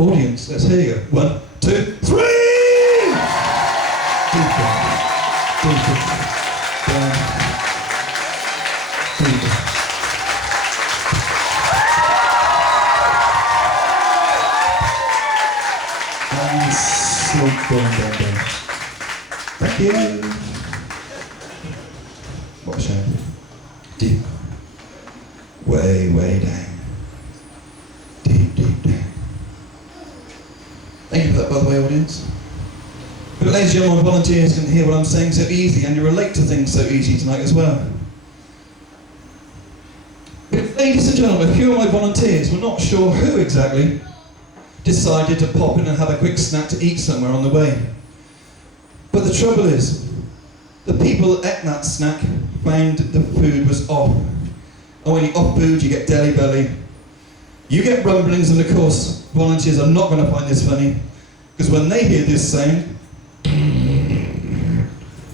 Audience, let's hear you. 1, 2, 3! Deeper, deeper, down, deeper. And slow down. Thank you. What a shame. Deep. Way down. Deep down. Thank you for that, by the way, audience. But ladies and gentlemen, volunteers can hear what I'm saying so easy, and you relate to things so easy tonight as well. But ladies and gentlemen, a few of my volunteers were not sure who exactly decided to pop in and have a quick snack to eat somewhere on the way. But the trouble is, the people that ate that snack found the food was off. And when you're off food, you get deli belly. You get rumblings, and of course, volunteers are not going to find this funny, because when they hear this sound,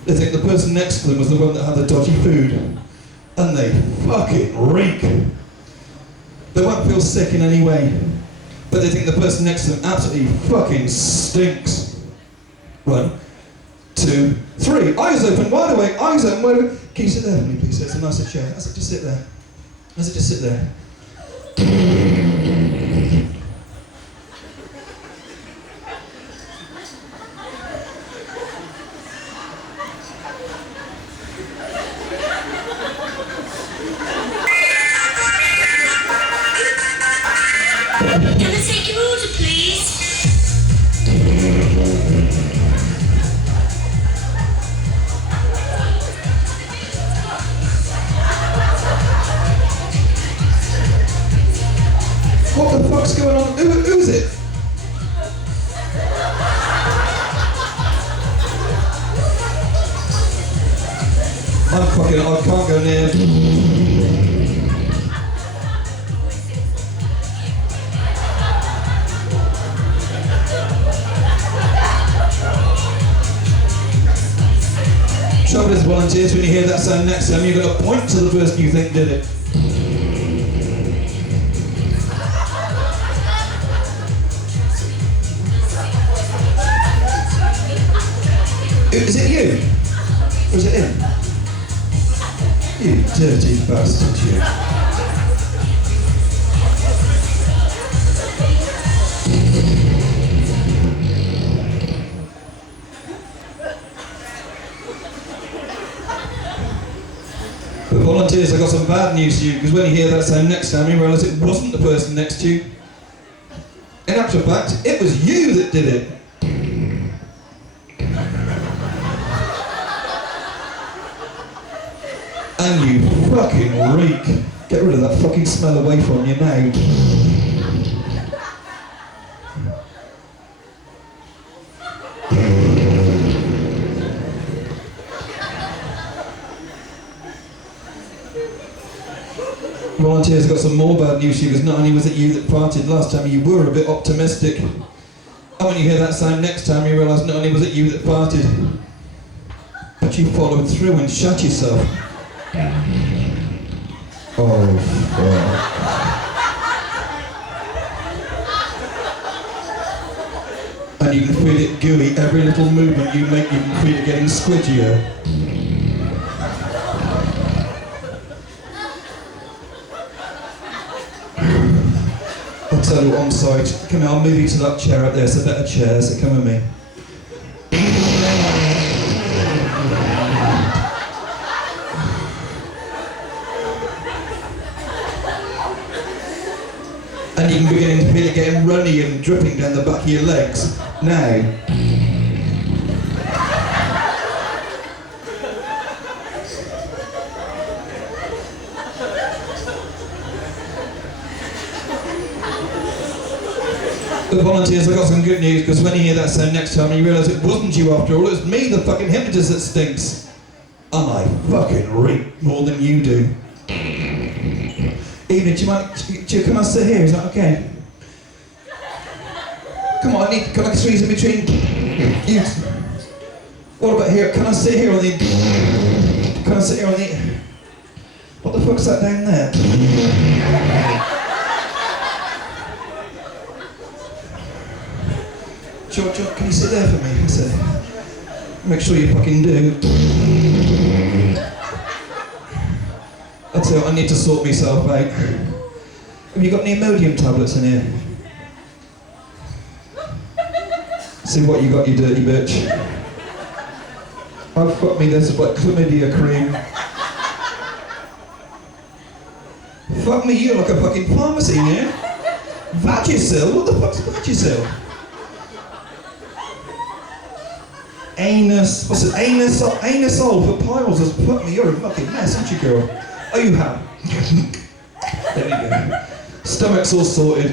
they think the person next to them was the one that had the dodgy food, and they fucking reek. They won't feel sick in any way, but they think the person next to them absolutely fucking stinks. 1, 2, 3. Eyes open, wide awake, eyes open, wide awake. Can you sit there for me, please? It's a nicer chair. That's it, just sit there. That's it, just sit there. Can I take your order, please? What the fuck's going on? Who's it? I can't go near. Trouble is, volunteers, when you hear that sound next time, you've got to point to the person you think did it. Is it you? Or is it him? You dirty bastard, you. But volunteers, I got some bad news to you, because when you hear that sound next time, you realise it wasn't the person next to you. In actual fact, it was you that did it. And you fucking reek. Get rid of that fucking smell away from you now. Volunteers got some more bad news to you, because not only was it you that farted last time, you were a bit optimistic. And when you hear that sound next time, you realise not only was it you that farted, but you followed through and shut yourself. Oh, fuck. And you can feel it gooey. Every little movement you make, you can feel it getting squidgier. I'll tell you what, I'm sorry. Come here, I'll move you to that chair up there. It's a better chair, so come with me. And you can begin to feel it getting runny and dripping down the back of your legs. Now. The volunteers, I got some good news, because when you hear that sound next time, you realise it wasn't you after all, it was me, the fucking hypnotist, that stinks. And I fucking reek more than you do. Evening, do you come and sit here? Is that okay? Come on, can I squeeze in between you? What about here? Can I sit here on the... Can I sit here on the... What the fuck's that down there? George, can you sit there for me? I said, make sure you fucking do. I tell you, I need to sort myself out. Have you got any Imodium tablets in here? See what you got, you dirty bitch. Oh, fuck me, there's like chlamydia cream. Fuck me, you're like a fucking pharmacy, yeah? Vagisil? What the fuck's Vagisil? What's it? Anusol for piles has fuck me, you're a fucking mess, aren't you, girl? Oh, you have. There we go. Stomach's all sorted.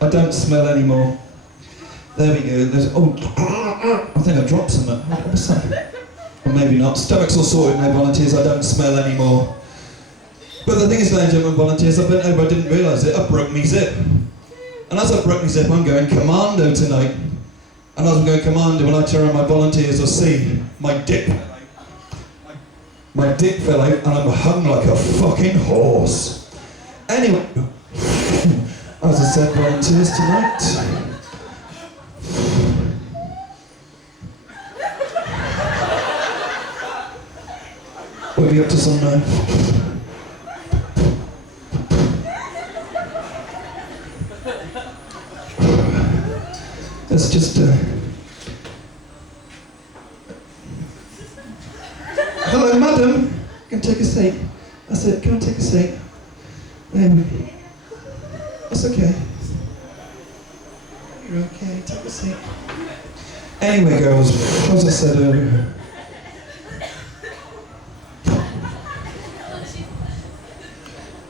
I don't smell anymore. There we go. There's, oh, I think I dropped something. What's that? Or maybe not. Stomach's all sorted, no volunteers. I don't smell anymore. But the thing is, ladies and gentlemen, volunteers, I bent over, I didn't realise it. I broke me zip. And as I broke me zip, I'm going commando tonight. And as I'm going commando, when I turn around my volunteers, I'll see my dick fell out. My dick fell out, and I'm hung like a fucking horse. Anyway, as I said, volunteers tonight. What are we up to some now? Let's just hello, madam. Can I take a seat? That's it. Can I take a seat? That's okay. You're okay. Take a seat. Anyway, girls, as I said earlier.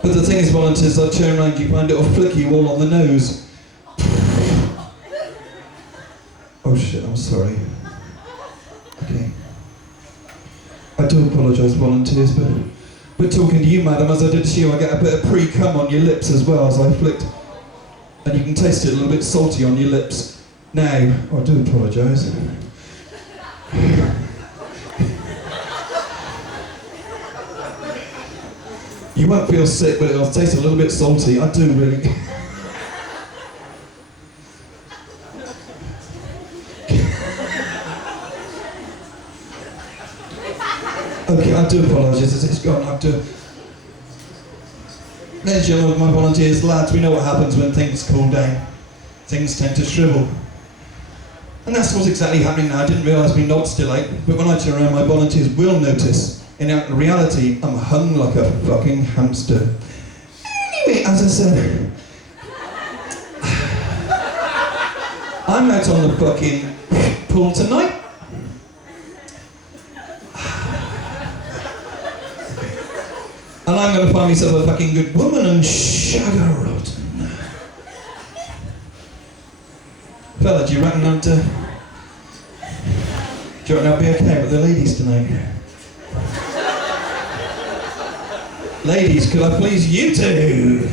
But the thing is, volunteers, I turn around, you find it all flicky all on the nose. Oh shit, I'm sorry. Okay. I do apologise, volunteers, but talking to you, madam, as I did to you, I get a bit of pre-cum on your lips as well as I flicked. And you can taste it a little bit salty on your lips. Now, I do apologise. You won't feel sick, but it'll taste a little bit salty. I do really. Okay, I do apologise, it's gone. I do. Ladies and gentlemen, my volunteers, lads, we know what happens when things cool down. Things tend to shrivel. And that's what's exactly happening now. I didn't realise my knob's still out, but when I turn around, my volunteers will notice. In reality, I'm hung like a fucking hamster. Anyway, as I said, I'm out on the fucking pool tonight. And I'm going to find myself a fucking good woman and shag her rotten. Fella, do you reckon I'd be okay with the ladies tonight? Ladies, could I please you two?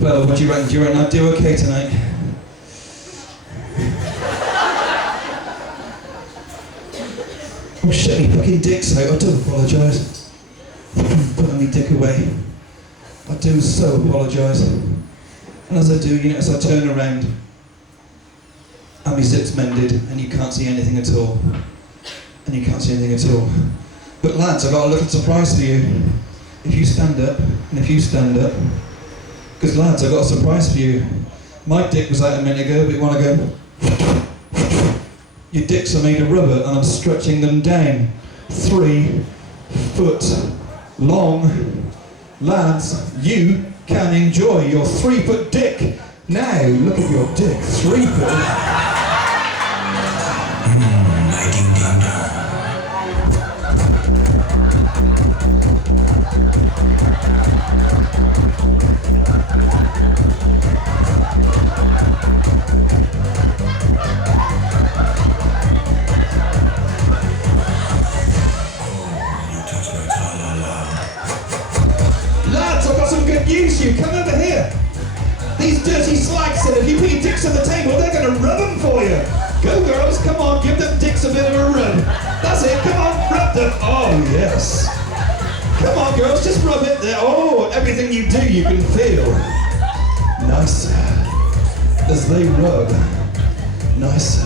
Fella, what do you reckon? Do you reckon I'd do okay tonight? Oh shit, me fucking dick's out. I do apologise. Putting me dick away. I do so apologise. And as I do, you know, as I turn around, and my zip's mended, and you can't see anything at all. And you can't see anything at all. But lads, I've got a little surprise for you. If you stand up, and if you stand up, because lads, I've got a surprise for you. My dick was out a minute ago, but you want to go. Your dicks are made of rubber, and I'm stretching them down. 3 foot long. Lads, you can enjoy your 3 foot dick. Now, look at your dick. 3 foot. You come over here. These dirty slags said if you put your dicks on the table, they're going to rub them for you. Go girls, come on, give them dicks a bit of a rub. That's it, come on, rub them. Oh yes. Come on, girls, just rub it there. Oh, everything you do, you can feel. Nice. As they rub. Nice.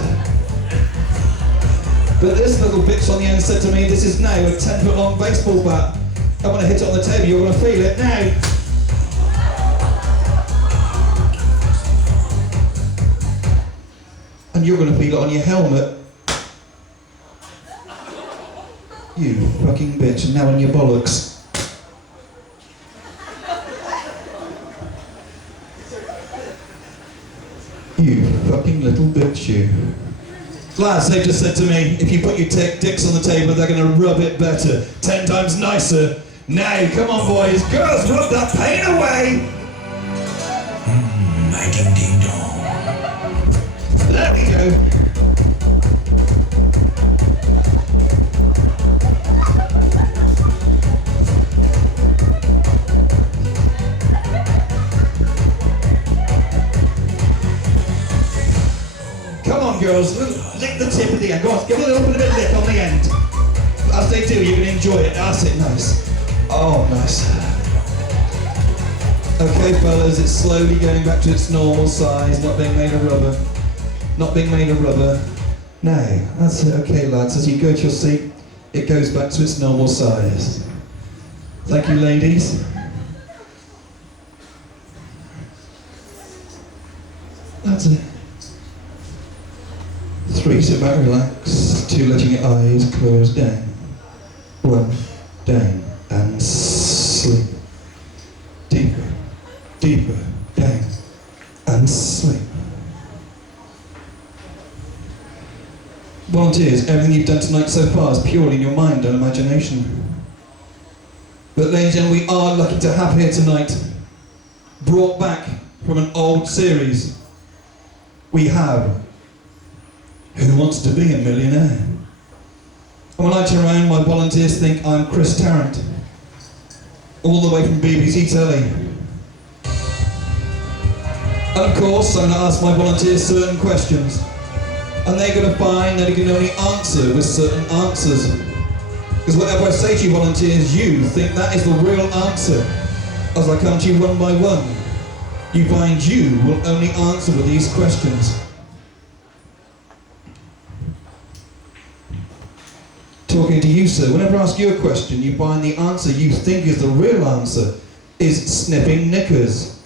But this little bitch on the end said to me, this is now a 10-foot long baseball bat. I'm going to hit it on the table, you're going to feel it now. And you're going to feel it on your helmet. You fucking bitch, and now on your bollocks. You fucking little bitch, you. Lads, they just said to me, if you put your dicks on the table, they're going to rub it better. 10 times nicer. Now, come on, boys. Girls, rub that pain away. My ding ding dong. There we go. Come on, girls, lick the tip of the end. Go on, give a little bit of a lick on the end. As they do, you can enjoy it. That's it, nice. Oh, nice. Okay, fellas, it's slowly going back to its normal size, not being made of rubber. Not being made of rubber. Now, that's it. Okay, lads, as you go to your seat, it goes back to its normal size. Thank you, ladies. That's it. 3, sit back, relax. 2, letting your eyes close down. 1, down, and sleep. Deeper, deeper, down, and sleep. Volunteers, everything you've done tonight so far is purely in your mind and imagination. But ladies and gentlemen, we are lucky to have here tonight, brought back from an old series, we have Who Wants to Be a Millionaire? And when I turn around, my volunteers think I'm Chris Tarrant, all the way from BBC Telly. And of course, I'm going to ask my volunteers certain questions, and they're going to find that you can only answer with certain answers. Because whatever I say to you volunteers, you think that is the real answer. As I come to you one by one, you find you will only answer with these questions. Talking to you, sir, whenever I ask you a question, you find the answer you think is the real answer is sniffing knickers.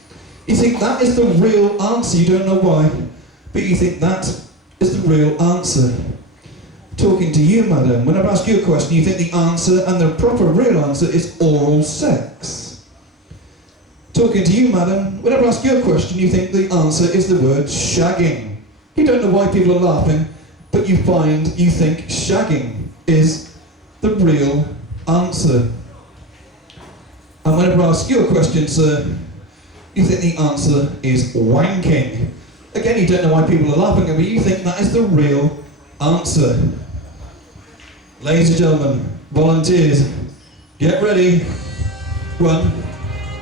You think that is the real answer, you don't know why, but you think that is the real answer. Talking to you, madam, whenever I ask you a question, you think the answer and the proper real answer is oral sex. Talking to you, madam, whenever I ask you a question, you think the answer is the word shagging. You don't know why people are laughing, but you think shagging is the real answer. And whenever I ask you a question, sir, you think the answer is wanking. Again, you don't know why people are laughing, but you think that is the real answer. Ladies and gentlemen, volunteers, get ready. 1,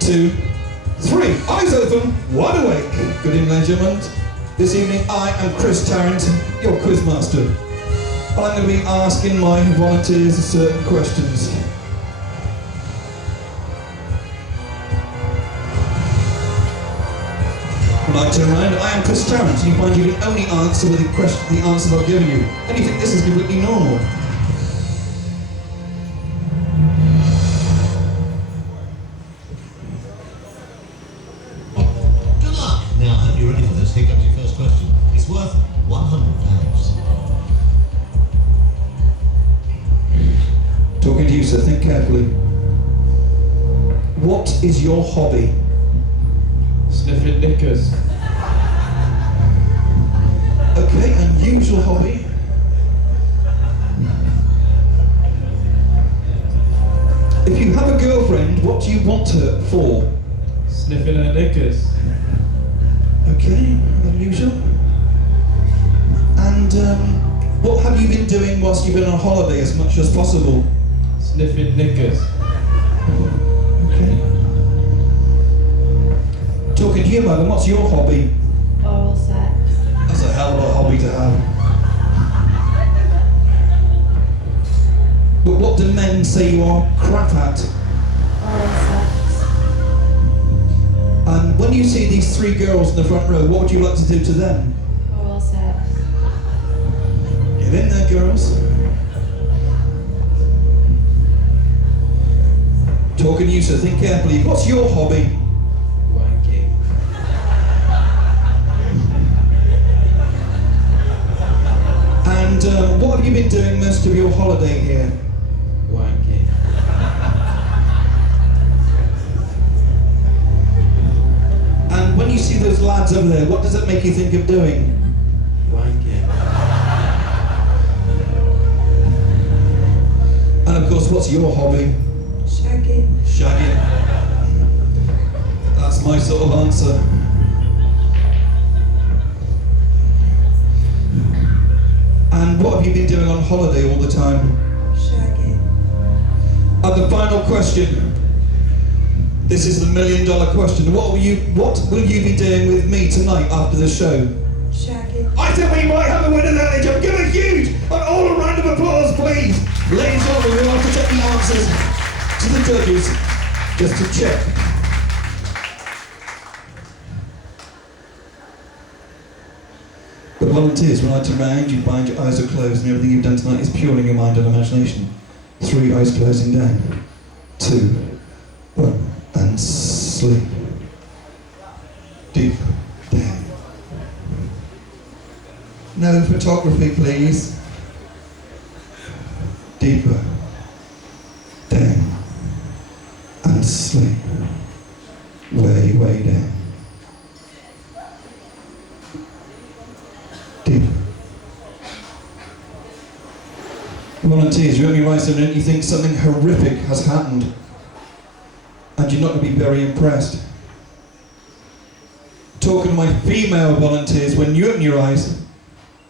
2, 3. Eyes open, wide awake. Good evening, ladies and gentlemen. This evening, I am Chris Tarrant, your quizmaster. I'm going to be asking my volunteers certain questions. When I turn around, I am Chris Tarrant, and you find you can only answer with the answer I've given you. And you think this is completely normal. Good luck. Now, I hope you're ready for this. Here comes your first question. It's worth £100. Talking to you, sir, think carefully. What is your hobby? Sniffing knickers. Okay, unusual hobby. If you have a girlfriend, what do you want her for? Sniffing her knickers. Okay, unusual. And what have you been doing whilst you've been on holiday as much as possible? Sniffing knickers. Okay. Talking to you, madam, what's your hobby? Oral sex. That's a hell of a hobby to have. But what do men say you are crap at? When you see these three girls in the front row, what would you like to do to them? Oral sex. Get in there, girls. Talking to you, so think carefully. What's your hobby? Wanking. And what have you been doing most of your holiday here? Wanking. And when you see those lads over there, what does it make you think of doing? Wanking. And of course, what's your hobby? Shagging. Shagging. That's my sort of answer. And what have you been doing on holiday all the time? Shagging. And the final question. This is the $1 million question. What will you be doing with me tonight after the show? Shagging. I think we might have a winner there, Jump. Give a huge and all a round of applause, please. Ladies and gentlemen, we'll have to take the answers to the judges just to check. But volunteers, when I turn around, you find your eyes are closed and everything you've done tonight is purely in your mind and imagination. 3, eyes closing down. 2, 1, and sleep. Deep down. No photography, please. Deeper down and sleep. Way, way down. Deeper. Volunteers, you're only right so don't you think something horrific has happened and you're not going to be very impressed. Talking to my female volunteers, when you open your eyes,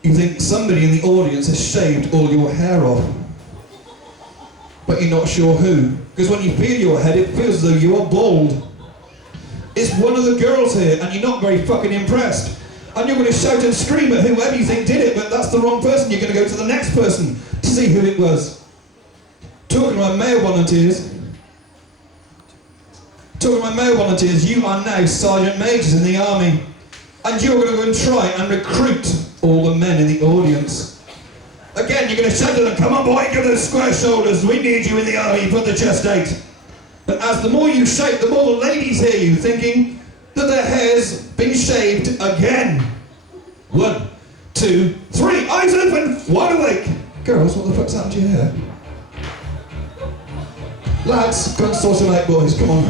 you think somebody in the audience has shaved all your hair off. But you're not sure who. Because when you feel your head, it feels as though you are bald. It's one of the girls here, and you're not very fucking impressed. And you're going to shout and scream at whoever you think did it, but that's the wrong person. You're going to go to the next person to see who it was. Talking about male volunteers, you are now sergeant majors in the army. And you're going to go and try and recruit all the men in the audience. Again, you're going to shout at them, come on boy, give those square shoulders, we need you in the army, put the chest out. But as the more you shout, the more the ladies hear you, thinking that their hair's been shaved again. 1, 2, 3, eyes open, wide awake. Girls, what the fuck's happened to your hair? Lads, go and sort it out, boys, come on.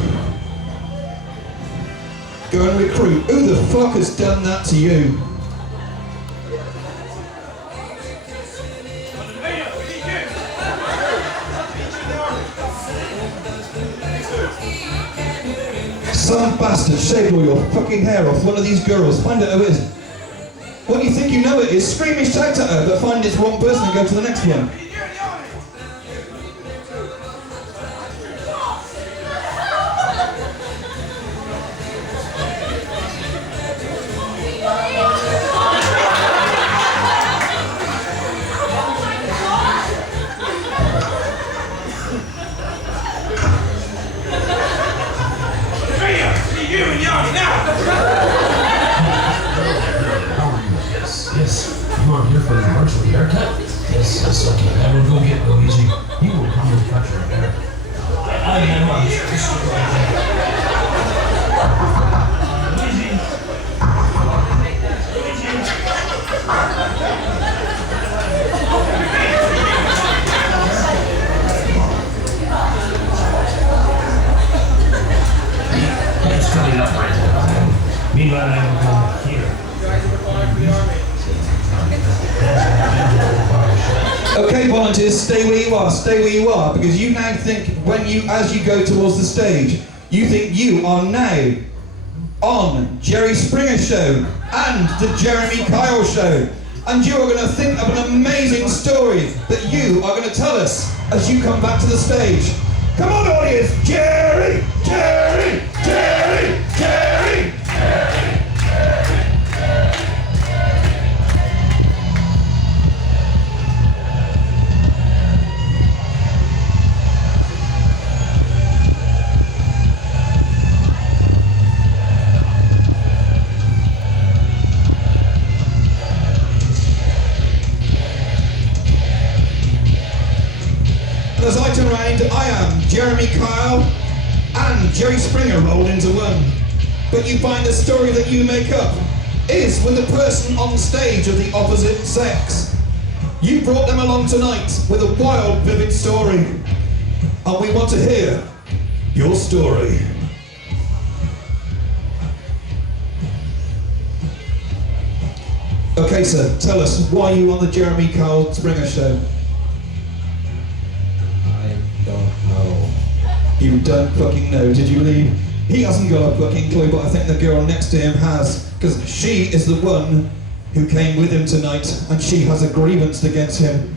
Go and recruit. Who the fuck has done that to you? Some bastard shaved all your fucking hair off one of these girls. Find out who it is. What do you think you know it is? Scream and shout at her, but find this wrong person and go to the next one. Yes, you are here for the virtual haircut? Yes, okay. I will go get Luigi. You will come and cut your hair. I am on this right Let's cut it up right now. Meanwhile, I will go here. Okay, volunteers, stay where you are, because you now think as you go towards the stage, you think you are now on Jerry Springer Show and the Jeremy Kyle Show, and you are going to think of an amazing story that you are going to tell us as you come back to the stage. Come on, audience! Jerry! Jerry! Jerry! Jerry! Jerry! and Jerry Springer rolled into one. But you find the story that you make up is with the person on stage of the opposite sex. You brought them along tonight with a wild, vivid story. And we want to hear your story. Okay, sir, tell us, why are you on the Jeremy Kyle Springer show? I don't know. You don't fucking know, did you leave? He hasn't got a fucking clue, but I think the girl next to him has, because she is the one who came with him tonight, and she has a grievance against him.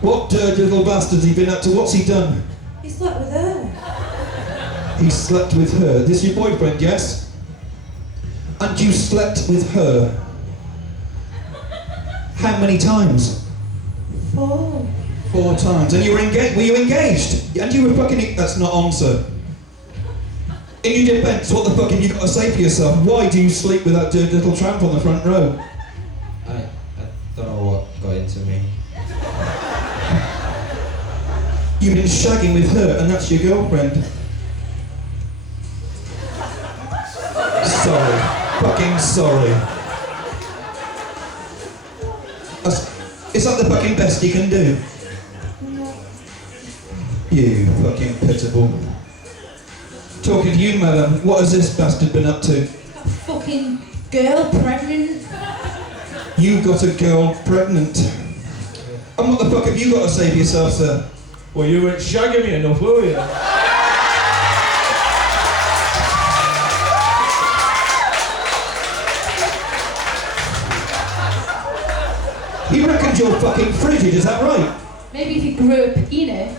What dirty little bastard's he been up to? What's he done? He slept with her. He slept with her. This your boyfriend, yes? And you slept with her? How many times? 4. 4 times. And you were engaged? Were you engaged? And you were fucking... That's not on, sir. In your defence, what the fuck have you got to say for yourself? Why do you sleep with that dirty little tramp on the front row? I don't know what got into me. You've been shagging with her, and that's your girlfriend. Sorry. Fucking sorry. Is that the fucking best you can do? You fucking pitiable. Talking to you, madam, what has this bastard been up to? A fucking girl pregnant. You got a girl pregnant. And what the fuck have you got to say for yourself, sir? Well, you weren't shagging me enough, were you? He reckons you're fucking frigid, is that right? Maybe if he grew a penis.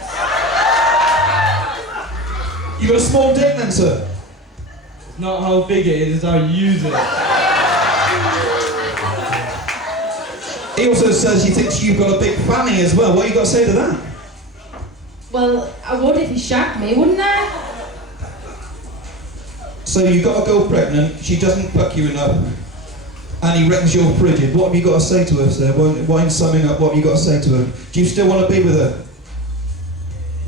You got a small dick then, sir? It's not how big it is, it's how you use it. He also says he thinks you've got a big fanny as well. What you got to say to that? Well, I would if he shagged me, wouldn't I? So you got a girl pregnant, she doesn't fuck you enough, and he reckons you're frigid. What have you got to say to her, sir? Why in summing up, what have you got to say to her? Do you still want to be with her?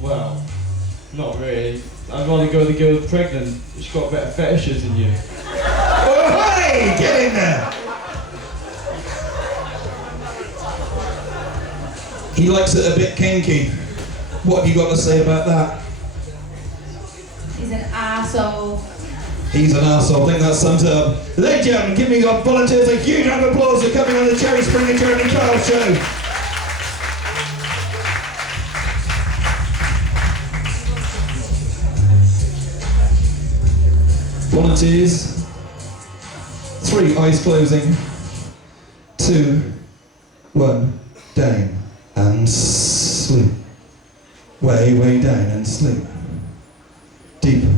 Well, not really. I'd rather go with the girl who's pregnant. She's got better fetishes than you. Oh, hey! Get in there! He likes it a bit kinky. What have you got to say about that? He's an arsehole. He's an arsehole. I think that sums it up. Ladies and gentlemen, give me our volunteers a huge round of applause for coming on the Jerry Springer Jeremy Kyle show. Volunteers. 3, eyes closing. 2, 1, down and sleep. Way, way down and sleep. Deeper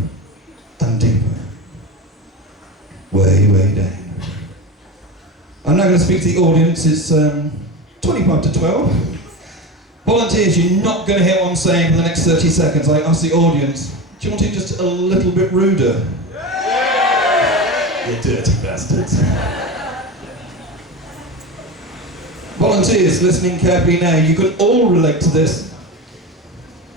and deeper. Way, way down. I'm now going to speak to the audience. It's 25 to 12. Volunteers, you're not going to hear what I'm saying for the next 30 seconds. I ask the audience, do you want it just a little bit ruder? You dirty bastards. Volunteers, listening carefully now, you can all relate to this.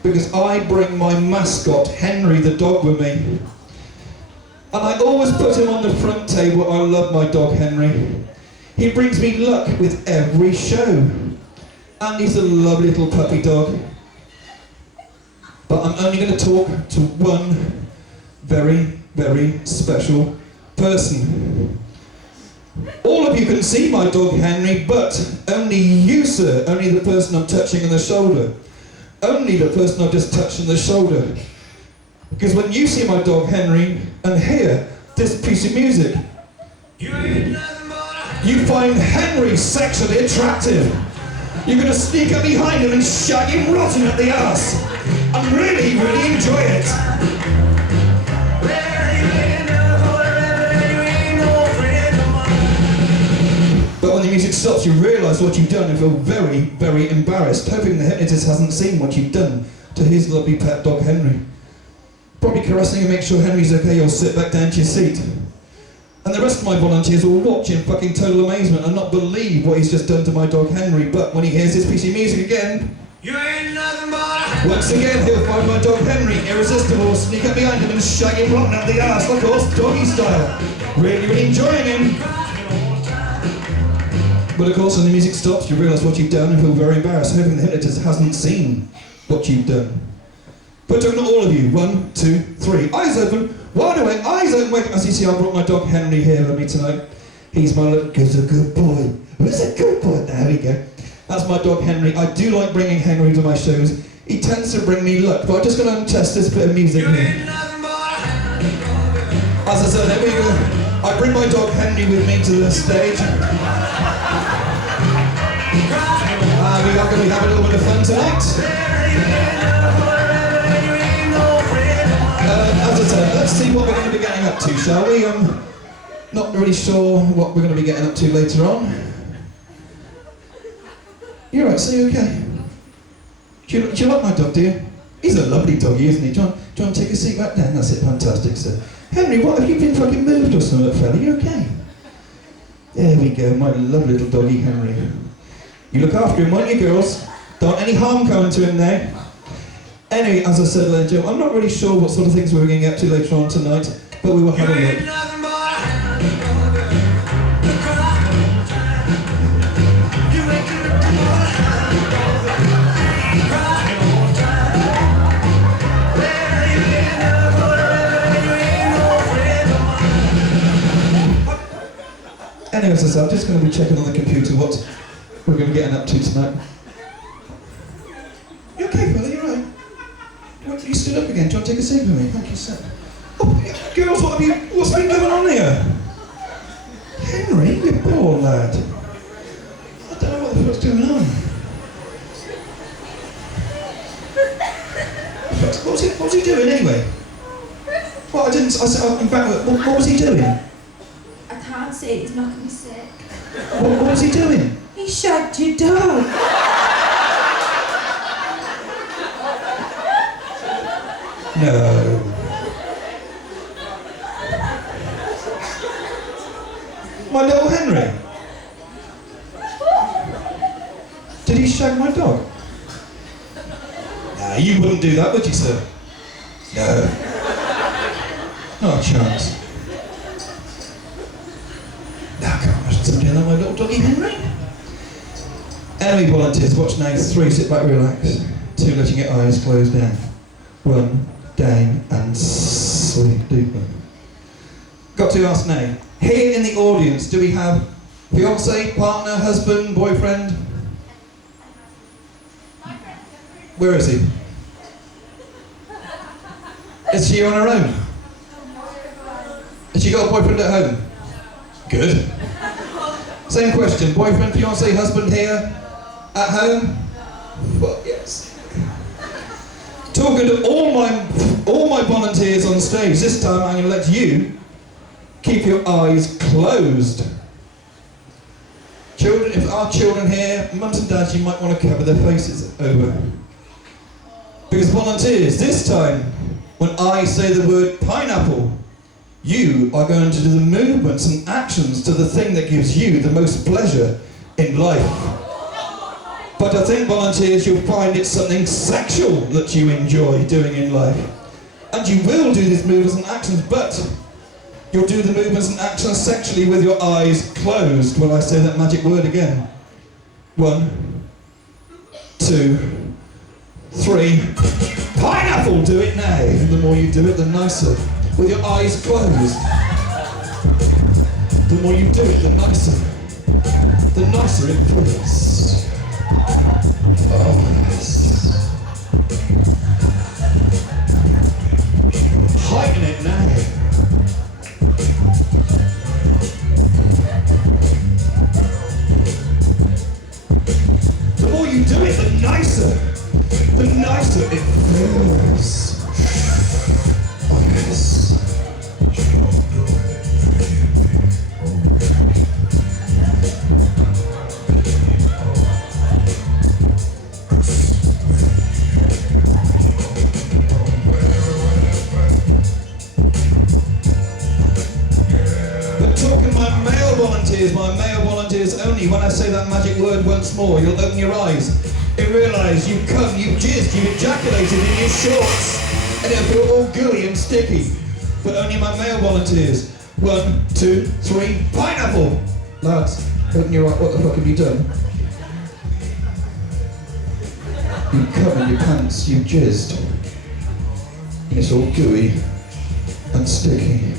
Because I bring my mascot, Henry the dog, with me. And I always put him on the front table. I love my dog, Henry. He brings me luck with every show. And he's a lovely little puppy dog. But I'm only going to talk to one very, very special person. All of you can see my dog, Henry, but only you, sir. Only the person I'm touching on the shoulder. Only the person I've just touched on the shoulder. Because when you see my dog Henry and hear this piece of music, you find Henry sexually attractive. You're going to sneak up behind him and shag him rotten at the arse. And really, really enjoy it. But when the music stops, you realise what you've done and feel very, very embarrassed, hoping the hypnotist hasn't seen what you've done to his lovely pet dog Henry. Probably caressing and make sure Henry's okay, you'll sit back down to your seat. And the rest of my volunteers will watch in fucking total amazement and not believe what he's just done to my dog Henry, but when he hears this piece of music again, Once again, he'll find my dog Henry irresistible, sneak up behind him and shag him rotten up the arse, of course, doggy style. Really enjoying him. But of course, when the music stops, you realise what you've done and feel very embarrassed, hoping the hypnotist hasn't seen what you've done. But talking to all of you, 1, 2, 3, eyes open, wide awake, eyes open. Wait, as you see, I brought my dog Henry here with me tonight. He's my little, he's a good boy. Who's a good boy? There we go. That's my dog Henry. I do like bringing Henry to my shows. He tends to bring me luck, but I'm just going to test this bit of music here. As I said, there we go. I bring my dog Henry with me to the stage. We are going to have a little bit of fun tonight. As I said, let's see what we're going to be getting up to, shall we? Not really sure what we're going to be getting up to later on. You're right, so you okay? Do you like my dog, do you? He's a lovely doggy, isn't he? Do you want to take a seat right there? That's it, fantastic, sir. Henry, what, have you been fucking moved or something, fella? You okay? There we go, my lovely little doggy Henry. You look after him, won't you, girls? Don't want any harm coming to him there. Anyway, as I said, ladies and gentlemen, I'm not really sure what sort of things we're going to get up to later on tonight, but we will have a look. Anyway, as I said, I'm just going to be checking on the computer what we're going to be getting up to tonight. You okay, fella? You alright? You stood up again. Do you want to take a seat with me? Thank you, sir. Oh, girls, what's been going on here? Henry, you poor lad. I don't know what the fuck's going on. What was he doing anyway? Well, I didn't. In fact, what was he doing? I can't say it, he's making me sick. What was he doing? He shagged your dog. No. My little Henry? Did he shag my dog? Nah, you wouldn't do that, would you, sir? No. Not a chance. Nah, I can't imagine somebody like my little doggy Henry. Enemy volunteers, watch now. 3, sit back, relax. 2, letting your eyes close down. 1, down and sleep deeper. Got to ask now, here in the audience, do we have fiance, partner, husband, boyfriend? Where is he? Is she on her own? Has she got a boyfriend at home? Good. Same question, boyfriend, fiance, husband here? At home? Well, yes. Talking to all my volunteers on stage, this time I'm going to let you keep your eyes closed. Children, if there are children here, mums and dads, you might want to cover their faces over. Because volunteers, this time, when I say the word pineapple, you are going to do the movements and actions to the thing that gives you the most pleasure in life. But I think, volunteers, you'll find it's something sexual that you enjoy doing in life. And you will do these movements and actions, but you'll do the movements and actions sexually with your eyes closed when I say that magic word again. 1, 2, 3. Pineapple! Do it now. The more you do it, the nicer. With your eyes closed. The more you do it, the nicer. The nicer it feels. Oh, yes. Heighten it now. The more you do it, the nicer it feels. Oh, yes. My male volunteers only. When I say that magic word once more, you'll open your eyes. and realise you've come, you've jizzed, you've ejaculated in your shorts, and it'll feel all gooey and sticky. But only my male volunteers. 1, 2, 3, pineapple! Lads, open your eye. What the fuck have you done? You've come in your pants, you've jizzed. And it's all gooey and sticky.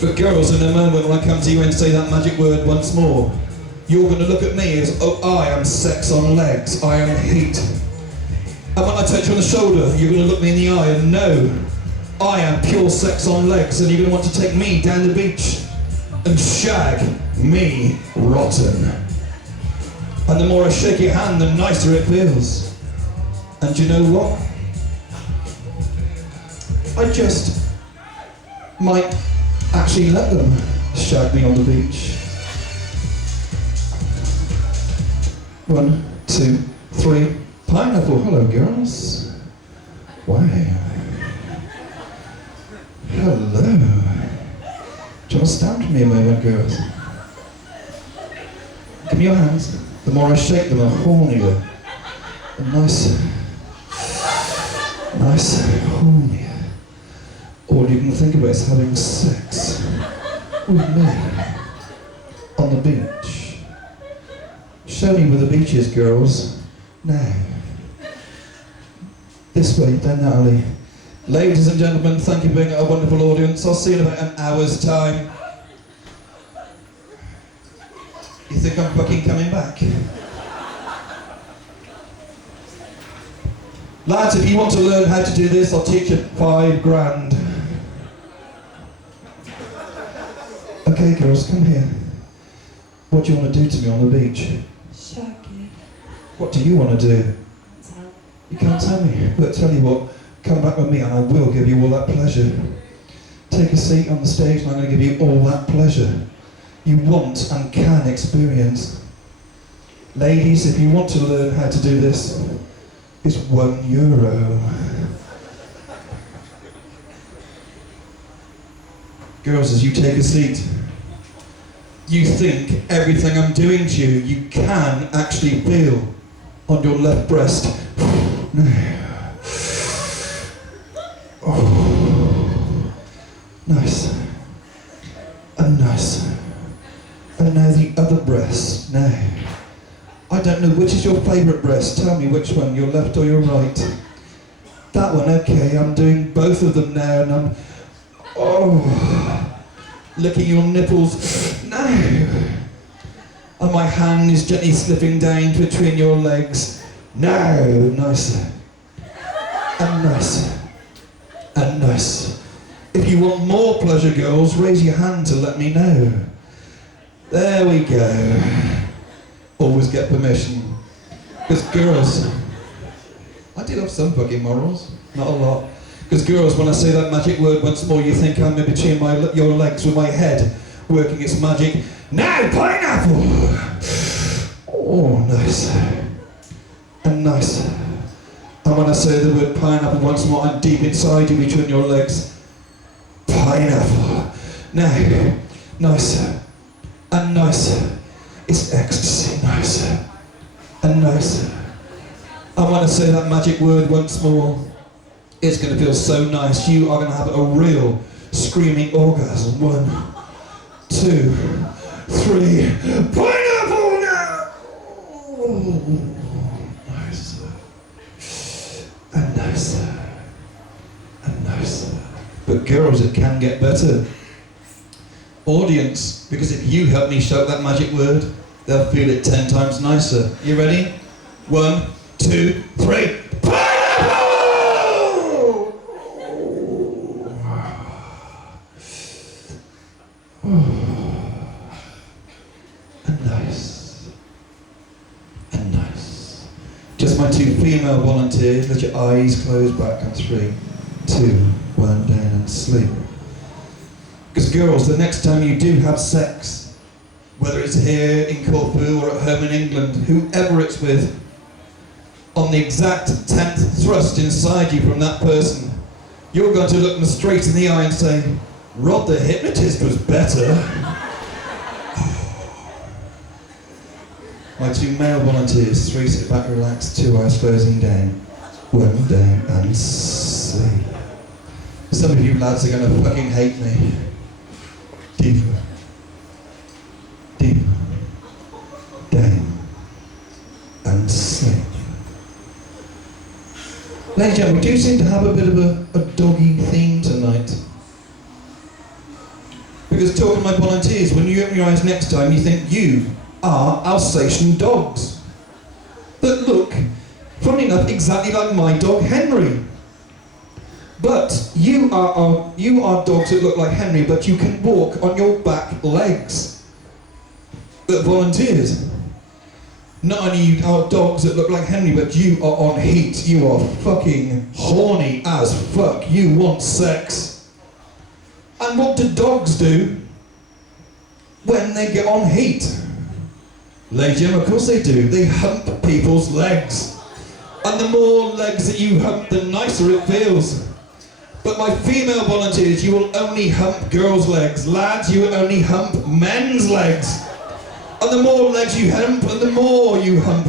But girls, in a moment when I come to you and say that magic word once more, you're going to look at me as, oh, I am sex on legs, I am heat. And when I touch you on the shoulder, you're going to look me in the eye and know, I am pure sex on legs, and you're going to want to take me down the beach and shag me rotten. And the more I shake your hand, the nicer it feels. And you know what? I just might actually let them shag me on the beach. 1, 2, 3, pineapple. Hello, girls. Wow. Hello. Do you want to stand for me a moment, girls? Give me your hands. The more I shake them, the hornier. And nice, horny. All you can think about is having sex with me on the beach. Show me where the beach is, girls. Now. This way, down that alley. Ladies and gentlemen, thank you for being a wonderful audience. I'll see you in about an hour's time. You think I'm fucking coming back? Lads, if you want to learn how to do this, I'll teach you £5,000. Okay, girls, come here. What do you want to do to me on the beach? Shag you. What do you want to do? Tell. You can't tell me. But tell you what, come back with me and I will give you all that pleasure. Take a seat on the stage and I'm going to give you all that pleasure you want and can experience. Ladies, if you want to learn how to do this, it's €1. Girls, as you take a seat, you think everything I'm doing to you, you can actually feel on your left breast. Oh, nice. And nice. And now the other breast. Now, I don't know which is your favourite breast. Tell me which one, your left or your right. That one, okay. I'm doing both of them now and I'm, licking your nipples. Now. And my hand is gently slipping down between your legs. Now, nicer. And nice. And nice. If you want more pleasure, girls, raise your hand to let me know. There we go. Always get permission. Because girls, I do have some fucking morals, not a lot. Because girls, when I say that magic word once more, you think I'm in between your legs with my head working its magic. Now, pineapple! Oh, nice. And nice. And when I say the word pineapple once more, I'm deep inside you between your legs. Pineapple. Now, nice. And nice. It's ecstasy, nice. And nice. And when I say that magic word once more, it's going to feel so nice. You are going to have a real screaming orgasm. 1, 2, 3. Pineapple now! Oh, nice. And nice. And nice. But girls, it can get better. Audience, because if you help me shout that magic word, they'll feel it 10 times nicer. You ready? 1, 2, 3. Pineapple! And nice. And nice. Just my 2 female volunteers. Let your eyes close back on 3, 2, 1, down and sleep. Because girls, the next time you do have sex, whether it's here in Corfu or at home in England, whoever it's with, on the exact 10th thrust inside you from that person, you're going to look them straight in the eye and say, Rod the hypnotist was better. My 2 male volunteers, 3 sit back, relax, 2 eyes closing down, 1 down and sleep. Some of you lads are gonna fucking hate me. Deeper. Deeper. Down. And sleep. Ladies and gentlemen, we do seem to have a bit of a doggy theme tonight. Because talking to my volunteers, when you open your eyes next time, you think you are Alsatian dogs. That look, funny enough, exactly like my dog Henry. But you are dogs that look like Henry, but you can walk on your back legs. But volunteers, not only are dogs that look like Henry, but you are on heat. You are fucking horny as fuck. You want sex. And what do dogs do when they get on heat? Ladies and gentlemen, of course they do. They hump people's legs. And the more legs that you hump, the nicer it feels. But my female volunteers, you will only hump girls' legs. Lads, you will only hump men's legs. And the more legs you hump, and the more you hump,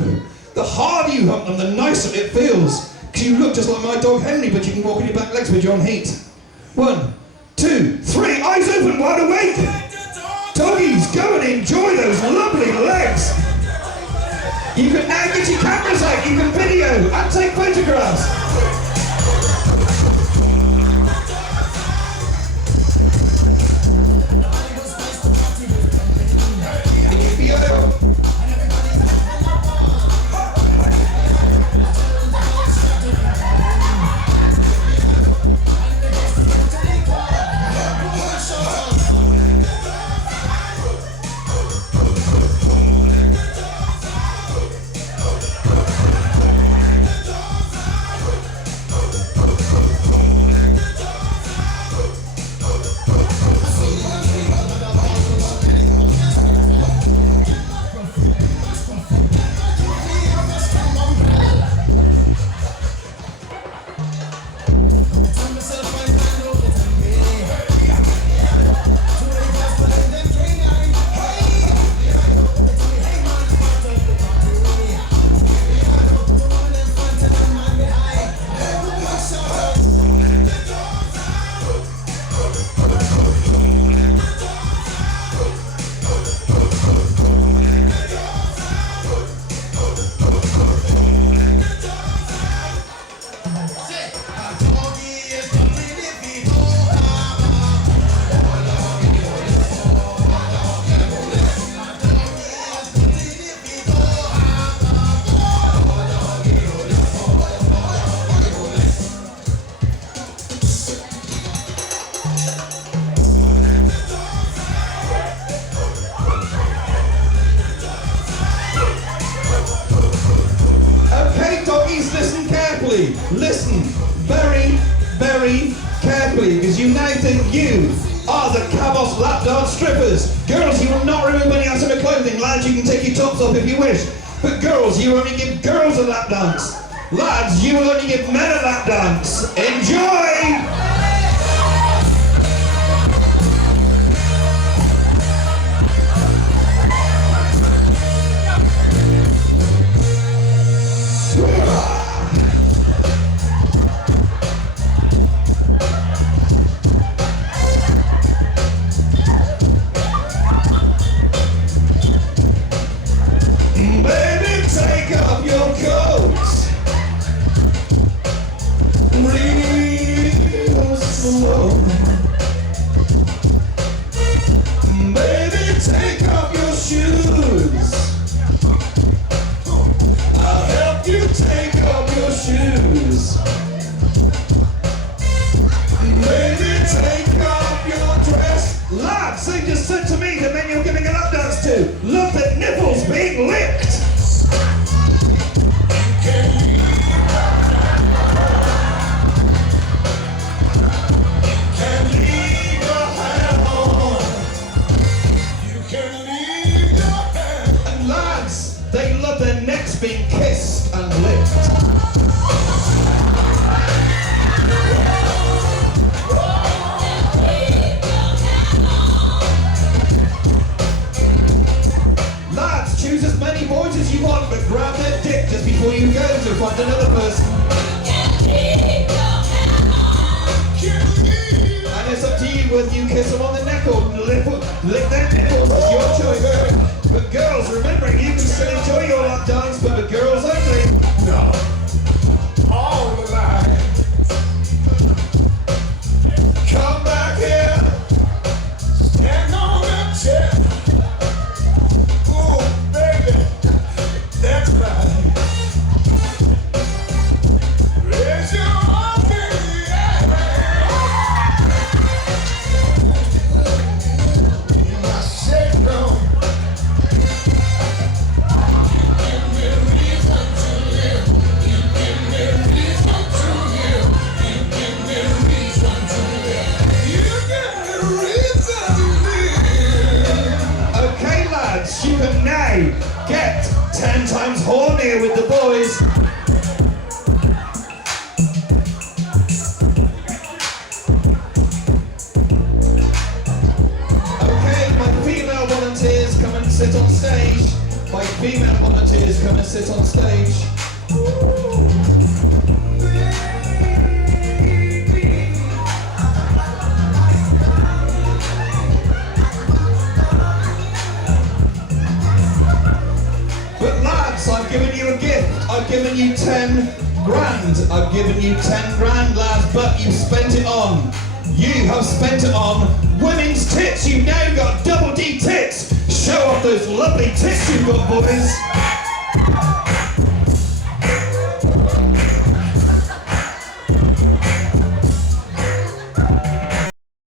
the harder you hump them, the nicer it feels. Because you look just like my dog Henry, but you can walk on your back legs with your own heat. 1, 2, 3, eyes open, wide awake. Doggies, go and enjoy those lovely legs. You can now get your cameras out, you can video and take photographs. Listen very, very carefully, because you now think you are the Kavos lap dance strippers. Girls, you will not remove any item of clothing. Lads, you can take your tops off if you wish. But girls, you only give girls a lap dance. Lads, you will only give men a lap dance. Enjoy! Baby, take off your shoes. I'll help you take off your shoes. Baby, take off your dress. Lads, they just said to me the men you're giving a lap dance to. Look, the nipples being licked. They love their necks being kissed and licked. Lads, choose as many boys as whether you kiss them on the neck or lick their nipples. It's your choice. But girls, remembering you can still enjoy your lap dance, but the girls only. No. All the line. Come back here. Stand on that chair. Ooh, baby. That's right. Raise your arms in the air. You must shake them. Give me reason to live. You give me reason to live. You give me reason to live. You give me reason to live. Okay, lads, you can now get 10 times hornier with the boys. Okay, my female volunteers come and sit on stage. My female volunteers come and sit on stage. But lads, I've given you a gift. I've given you 10 grand. I've given you 10 grand, lads, but you've spent it on. You have spent it on women's tits. You've now got double D tits. Show off those lovely tits you've got, boys.